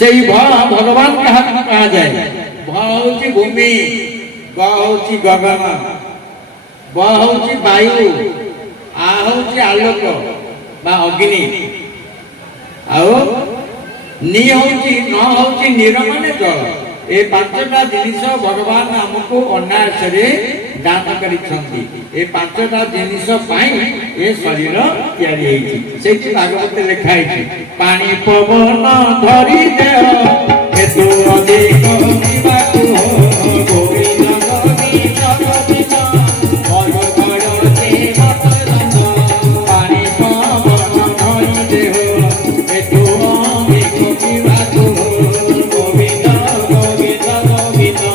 ସେଇ ଭଗବାନ କାହାକୁ କୁହାଯାଏ? ଭ ହଉଛି ଭୂମି, ଗ ହଉଛି ଗଗନ, ବ ହଉଛି ବାୟୁ, ଆ ହଉଛି ଆଲୋକ ବା ଅଗ୍ନି, ଆଉ ନି ହଉଛି ନ ହଉଛି ନୀର ମାନେ ଜଳ। ଏ ପାଞ୍ଚଟା ଜିନିଷ ଭଗବାନ ଆମକୁ ଅନାୟାସରେ ଦାନ କରିଛନ୍ତି। ଏ ପାଞ୍ଚଟା ଜିନିଷ ପାଇଁ ଏ ଶରୀର ତିଆରି ହେଇଛି। ସେଇଠି ଭାଗବତରେ ଲେଖା ହେଇଛି, ପାଣି ପବନ ଧରି ଦେହ ହେତୁ ଅଧିକ ଯିବାକୁ ଗୋବିନ୍ଦ ଗୋବିନ୍ଦ ଗୋବିନ୍ଦ ପାଣି ପବନ ଧରି ଦେହ ହେତୁ ଅଧିକ ଯିବାକୁ ଗୋବିନ୍ଦ ଗୋବିନ୍ଦ ଗୋବିନ୍ଦ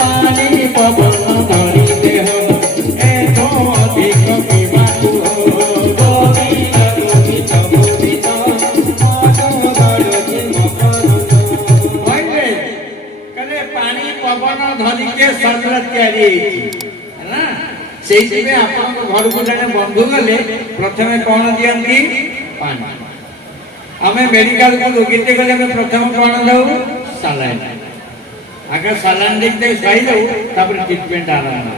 ପାଣି ପବନ ଧରି ଦେହ ହେତୁ ଅଧିକ ଯିବାକୁ ଧରିକି ଶରୀର ତିଆରି ହେଇଛି ହେଲା। ସେଇଥିପାଇଁ ଆପଣଙ୍କ ଘରକୁ ଜଣେ ବନ୍ଧୁ ଗଲେ ପ୍ରଥମେ କଣ ଦିଅନ୍ତି? ପାଣି। ଆମେ ମେଡିକାଲକୁ ରୋଗୀଟେ ଗଲେ ଆମେ ପ୍ରଥମେ କଣ ଦଉ? ସାଲାଇନ୍। ଆଗ ସାଲାଇନ୍ ଦେଇକି ଖାଇ ଦଉ, ତାପରେ ଟ୍ରିଟମେଣ୍ଟ ଆରମ୍ଭ।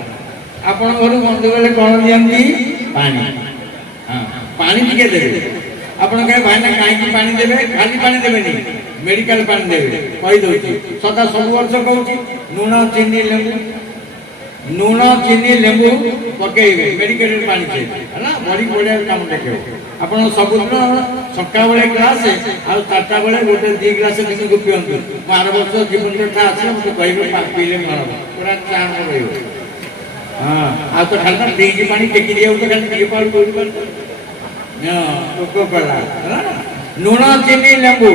ଆପଣଙ୍କ ଘରକୁ ବନ୍ଧୁ ଗଲେ କଣ ଦିଅନ୍ତି? ପାଣି। ହଁ, ପାଣି ଟିକେ ଦେବେ। ଆପଣ କହିବେ ଭାଇନା କାହିଁକି ପାଣି ଦେବେ? ଖାଲି ପାଣି ଦେବେନି, ମେଡିକାଲ ପାଣି ଦେବେ। କହିଦଉଛି ସଦା ସବୁ ବର୍ଷ କହୁଛି, ଲୁଣ ଚିନି ଲେମ୍ବୁ, ଲୁଣ ଚିନି ଲେମ୍ବୁ ପକେଇବେ ମେଡିକାଲରେ ପାଣି ପିଇବେ ହେଲା। ବଡି ବଢିଆ କାମ ଦେଖେଇବ। ଆପଣ ସବୁଦିନ ସକାଳ ବେଳେ ଗ୍ଲାସ ଆଉ 4ଟା ବେଳେ ଗୋଟେ 2 ଗ୍ଲାସ ଦିନକୁ ପିଅନ୍ତୁ। ମୁଁ ଆର ବର୍ଷ ଜୀବନଟା ଆସିଲେ ମତେ କହିବେ ପିଇଲେ ଭଲ ପୁରା ଚାଣ ରହିବ। ହଁ, ଆଉ ତ ଖାଲି ଫ୍ରିଜ ପାଣି ଟେକି ଦିଆକୁ ତ ଖାଲି ଟିକେ ପାଣି କରିପାରୁଛୁ। ଲୁଣ ଚିନି ଲେମ୍ବୁ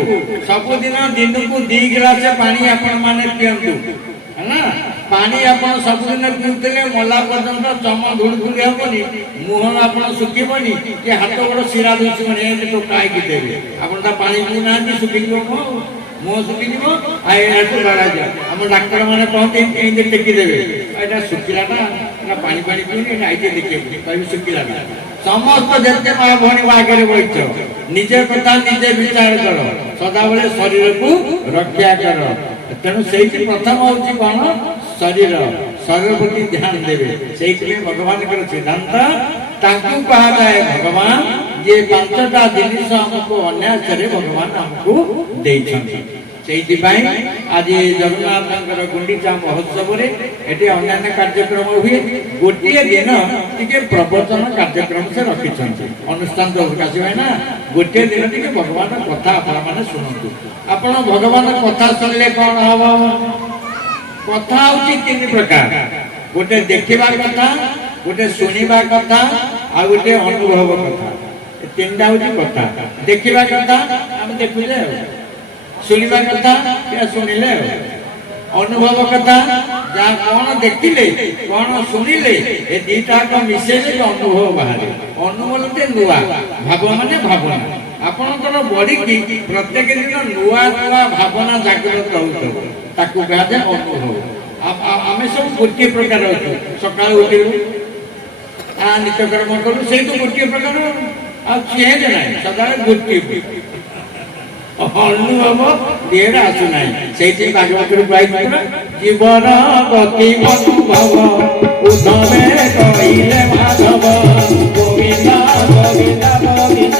ସବୁଦିନ ଦିନକୁ 2 ଗ୍ଲାସ ପାଣି ଆପଣ ମାନେ ପିଅନ୍ତୁ ହେଲା। ପାଣି ଆପଣ ସବୁଦିନ ପିଉଥିଲେ ମଲା ପର୍ଯ୍ୟନ୍ତ ଚମ ଧୁଳିଧୁଳି ହବନି, ମୁହଁ ଆପଣ ଶୁଖିବନି, କି ହାତ ଗୋଡ ଶିରା ଦୁଷିବନି। ଏମିତି ଟୋକା ହେଇକି ଦେବେ। ଆପଣ ତା ପାଣି ପିଉନାହାନ୍ତି, ଶୁଖିଯିବ ମୁହଁ ଶୁଖିଯିବ। ଆଉ ଏହାକୁ ଲଢ଼ାଯିବ। ଆମ ଡାକ୍ତର ମାନେ କହନ୍ତି ଏମିତି ଟେକି ଦେବେ, ଏଇଟା ଶୁଖିଲାଟା, ଏଇଟା ପାଣି ପାଣି ପିଉନି, ଏଇଟା ଆଇତେ ଦେଖିବାକୁ କହିବି ଶୁଖିଲାଟା। ସମସ୍ତ ଯେତେ ମା ଭଉଣୀ ଆଗରେ ବଇଛ, ନିଜ କଥା ନିଜେ ବିଚାର କର, ସଦାବେଳେ ଶରୀରକୁ ରକ୍ଷା କର। ତେଣୁ ସେଇଠି ପ୍ରଥମ ହଉଛି କଣ? ଶରୀର। ଶରୀର ପ୍ରତି ଧ୍ୟାନ ଦେବେ। ସେଇଥିପାଇଁ ଭଗବାନଙ୍କର ସିଦ୍ଧାନ୍ତ, ତାଙ୍କୁ କୁହାଯାଏ ଭଗବାନ। ଯେ 5ଟା ଜିନିଷ ଆମକୁ ଅନାୟାସରେ ଭଗବାନ ଆମକୁ ଦେଇଛନ୍ତି। ସେଇଥିପାଇଁ ଆଜି ଜଗନ୍ନାଥଙ୍କର ଗୁଣ୍ଡିଚା ମହୋତ୍ସବରେ ଏଠି ଅନ୍ୟାନ୍ୟ କାର୍ଯ୍ୟକ୍ରମ ହୁଏ। ଗୋଟିଏ ଦିନ ଟିକେ ପ୍ରବଚନ କାର୍ଯ୍ୟକ୍ରମ ସେ ରଖିଛନ୍ତି। ଅନୁଷ୍ଠାନ ଦର୍ଶକ ଆସିବେ ନା, ଗୋଟିଏ ଦିନ ଟିକେ ଭଗବାନ କଥା ଆପଣମାନେ ଶୁଣନ୍ତୁ। ଆପଣ ଭଗବାନ କଥା ଶୁଣିଲେ କଣ ହବ? କଥା ହଉଛି 3 ପ୍ରକାର। ଗୋଟେ ଦେଖିବା କଥା, ଗୋଟେ ଶୁଣିବା କଥା, ଆଉ ଗୋଟେ ଅନୁଭବ କଥା। 3ଟା ହଉଛି କଥା। ଦେଖିବା କଥା ଆମେ ଦେଖୁଛେ, ଆଉ ଶୁଣିବା କଥା ଶୁଣିଲେ, ଆଉ ଅନୁଭବ କଥା ଯାହା କଣ ଦେଖିଲେ କଣ ଶୁଣିଲେ ଏ 2ଟାକ ମିଶେଇଲେ ଅନୁଭବ ବାହାରେ। ଅନୁଭବ ନୂଆ, ଭାବ ମାନେ ଭାବନା। ଆପଣଙ୍କର ବଢିକି ପ୍ରତ୍ୟେକ ଦିନ ନୂଆ ନୂଆ ଭାବନା ଜାଗ୍ରତ ହଉଥିବ, ତାକୁ କୁହାଯାଏ ଅନୁଭବ। ଆମେ ସବୁ ଗୋଟିଏ ପ୍ରକାର ଅଛୁ। ସକାଳୁ ଉଠିଲୁ, ନିତ୍ୟକର୍ମ କରୁ, ସେଇଠୁ ଗୋଟିଏ ପ୍ରକାର, ଆଉ ଚେଞ୍ଜ ନାହିଁ, ସଦାବେଳେ ଗୋଟିଏ। ଅନୁଭବ ଦେହରେ ଆସୁନାହିଁ। ସେଇଠି ଭାଗବତରେ କୁହାଯାଇଛି, ଜୀବନ ଗତି ଅନୁଭବ ଉଦ୍ଧବେ କହିଲେ ମାଧବ ଗୋବିନ୍ଦ ଗୋବିନ୍ଦ ଗୋବିନ୍ଦ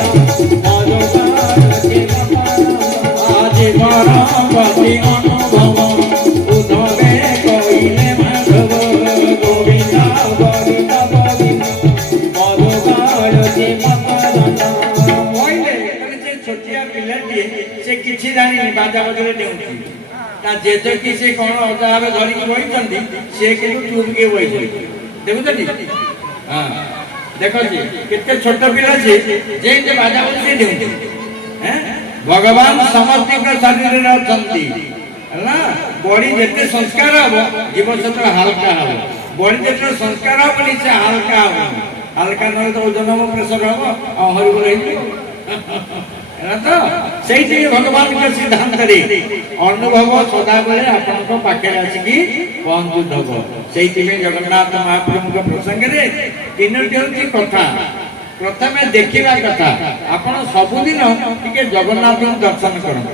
ଜୀବନ ଗତି ଅନୁଭବ ଉଦ୍ଧବେ କହିଲେ ମାଧବ ଗୋବିନ୍ଦ ଗୋବିନ୍ଦ ଗୋବିନ୍ଦ ଛୋଟିଆ ପିଲାଟିଏ ସେ କିଛି ଜାଣିନି, ବାଜା ବଜରେ ନେଉଛି। ତା ଜେଜ କି ସେ କଣ ଅଜା ଭାବେ ଧରିକି ବହିଛନ୍ତି, ସେ କିନ୍ତୁ ଚୁପକେ ବହିଛନ୍ତି। ଦେଖୁଛନ୍ତି? ହଁ, ଦେଖନ୍ତି କେତେ ଛୋଟ ପିଲା ସେ, ଯେ ବାଜା ବଜି ସେ ନେଉଛି। ଭଗବାନ ସମସ୍ତଙ୍କ ଶରୀରରେ ଅଛନ୍ତି ହେଲା। ବଡି ଯେତେ ସଂସ୍କାର ହବ, ଜୀବ ସେତେବେଳେ ହାଲକା ହବ। ବଡି ଯେତେବେଳେ ସଂସ୍କାର ହବନି, ସେ ହାଲକା ହବନି। ହାଲକା ନହେଲେ ତ ଓଜନ ହବ, ପ୍ରେସର ହବ, ଆଉ ହରିବୋଲ ହେଇଯିବ। ତ ସେଇଠି ଭଗବାନଙ୍କ ସିଦ୍ଧାନ୍ତରେ ଅନୁଭବ ସଦାବେଳେ ଆପଣଙ୍କ ପାଖରେ ଆସିକି ପହଞ୍ଚୁଥିବ। ସେଇଥିପାଇଁ ଜଗନ୍ନାଥ ମହାପ୍ରଭୁଙ୍କ ପ୍ରସଙ୍ଗରେ 3ଟି ହେଉଛି କଥା। प्रथमे देखा कथा आपण सबुदिन टिके जगन्नाथ दर्शन करते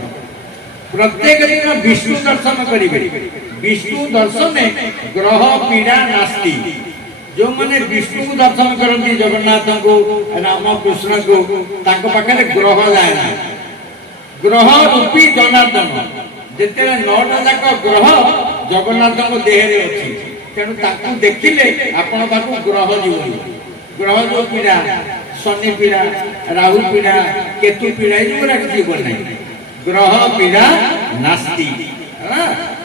प्रत्येक दिन विष्णु दर्शन करेंगे विष्णु दर्शन ग्रह पीड़ा नास्ती जो मैंने विष्णु को दर्शन करती जगन्नाथ को राम कृष्ण को पाखे ग्रह जाए ग्रह रूपी जनार्दन जिते 9टा जाक ग्रह जगन्नाथ को देहरे अच्छी तेणु देखिले आपण पाखु ग्रह जीवन ग्रह जो पीड़ा शनि पीड़ा राहु पीड़ा केतु पीड़ा ये जीवन नहीं ग्रह पीड़ा नास्ती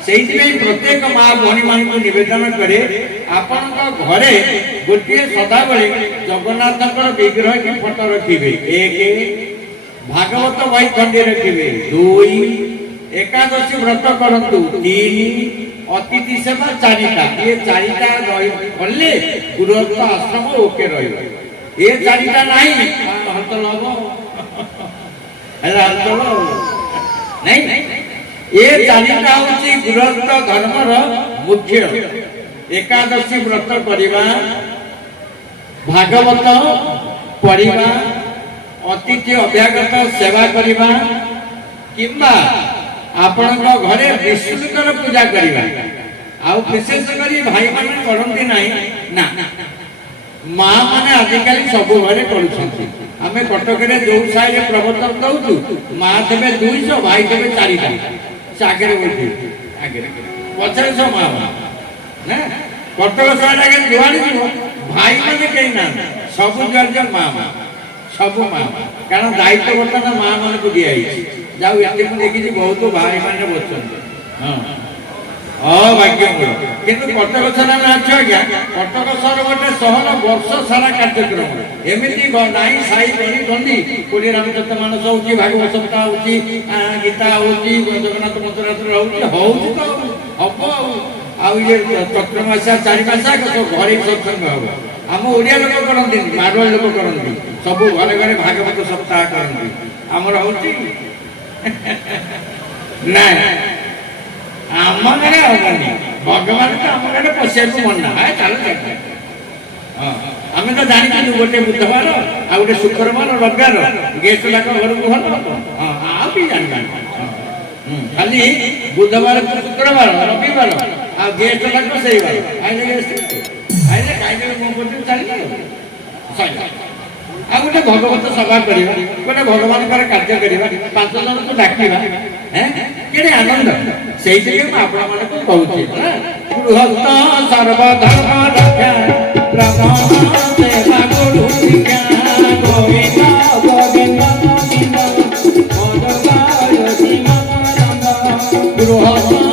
से प्रत्येक माँ भणी मान को निवेदन करे आपण घरे गोटे सदाबले जगन्नाथ विग्रह की फोटो रखिए 1 भागवत बही खंडे रखिए 2 एकादशी व्रत करंतु 3 अतिथि सेवा 4टा ये 4टा गले गृहस्थ आश्रम ओके रही ये 4टा नहीं हतल नहीं ये 4टा होची गृहस्थ धर्मर मुख्य एकादशी व्रत करिबा भागवत पढ़िबा अतिथि अभ्यागत सेवा करिबा किंबा आपण घरे विष्णुकर पूजा करिबा आ विशेष करी भाई माने करंती नाही ना माँ माने आजिकल सब घरे करूछंती आमे कटक रे जो साइड प्रवर्तन दउछु माँ देबे 200 भाई देबे 4टा सागरे बोलती आगे पछरे सो माँ ना कटक साइड आगे जुआनी जीवो भाई माने केही ना सब जर्ज माँ सब माँ कारण दायित्व वर्तमान माँ मान को दिया जाऊ एते को देखि बहुत भाई माने बचछन हां भाग्य किंतु कटक सारा ना छ गया कटक सहर गोटे सहर वर्ष सारा कार्यक्रम एमिति नाई साई गणी गंदी कोडी रामचरित मानस होची भागवत सप्ताह होची गीता होची जगन्नाथ मंत्र होची होची तो हबो आ ये चक्र मासा 4 मासा को घरे सत्संग हबो हम ओडिया लोक करंती मारवाड़ी लोक करंती सब घरे घरे भागवत सप्ताह करंती हमर होची ना आम घरे हबनी भगवान तो आम घरे पशिया को मन ना चल आम तो जानी गोटे बुधवार आ गोटे शुक्रवार रविवार गेस्ट लाख घर को भल हाँ भी जान खाली बुधवार शुक्रवार रविवार आ गेस्ट लाख से आइले गेस्ट आइले खाइले मो बोल चल आ गोटे भगवत सभा करिबा गोटे भगवान कर कार्य करिबा 5 जन को डाकिबा हैं केडे आनंद सेहि जे आपण माने को कहूची गृहस्थ सर्व धर्म रक्षा ब्रह्म सेवा गुरु विज्ञा गोविंद गोविंद गोविंद मोदगाय सीमानंद गृहस्थ